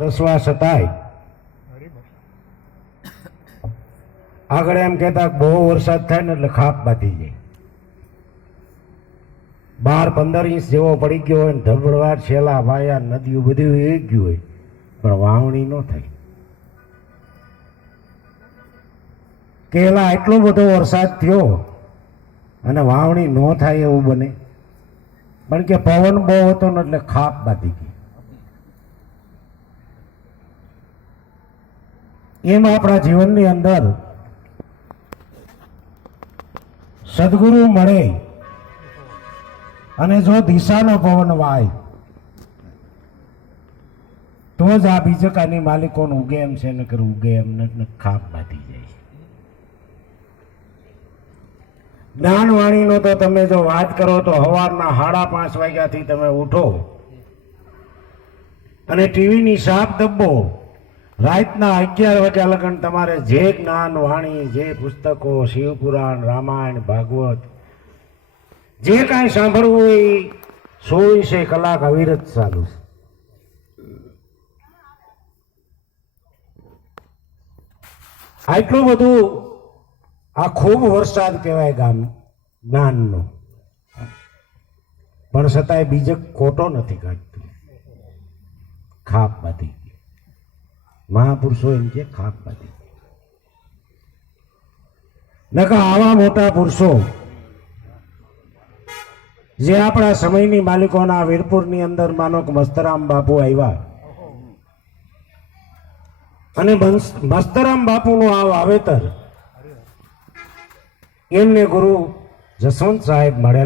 રસવા છતાંય આગળ એમ કહેતા બહુ વરસાદ થાય ને એટલે ખાપ બાંધી જાય. 12-15 ઇંચ જેવો પડી ગયો હોય ને ધબડવાટ છેલ્લા વાયા નદીઓ બધું એ ગયું હોય પણ વાવણી ન થાય. કેલા એટલો બધો વરસાદ થયો અને વાવણી ન થાય એવું બને, પણ કે પવન બહુ હતો ને એટલે ખાપ બાંધી ગઈ. એમ આપણા જીવનની અંદર સદગુરુ મળે અને જો દિશાનો પવન વાય તો જ આ બીજકાની માલિકોને ઉગે એમ છે ને કે ઉગે એમ ને ખાપ બાંધી જાય. જ્ઞાનવાણીનો તો તમે જો વાત કરો તો સવારના 5:30 વાગ્યાથી તમે ઉઠો અને ટીવીની સાપ દબ્બો રાતના 11 વાગ્યા લગન તમારે જે જ્ઞાન વાણી, જે પુસ્તકો, શિવપુરાણ, રામાયણ, ભાગવત જે કાંઈ સાંભળવું એ 24 કલાક અવિરત ચાલુ છે. આટલું બધું આ ખૂબ વરસાદ કહેવાય ગામ જ્ઞાનનો, પણ છતાંય બીજક ખોટો નથી કાઢતું. ખાપ બાંધી ગઈ. મહાપુરુષો એમ કે ખાપ બાંધી ગઈ. નકા આવા મોટા પુરુષો જે આપણા સમયની માલિકોના વીરપુરની અંદર માનો કે મસ્તરામ બાપુ આવ્યા અને મસ્તરામ બાપુનું આ વાવેતર એમને ગુરુ જસવંત સાહેબ મળ્યા.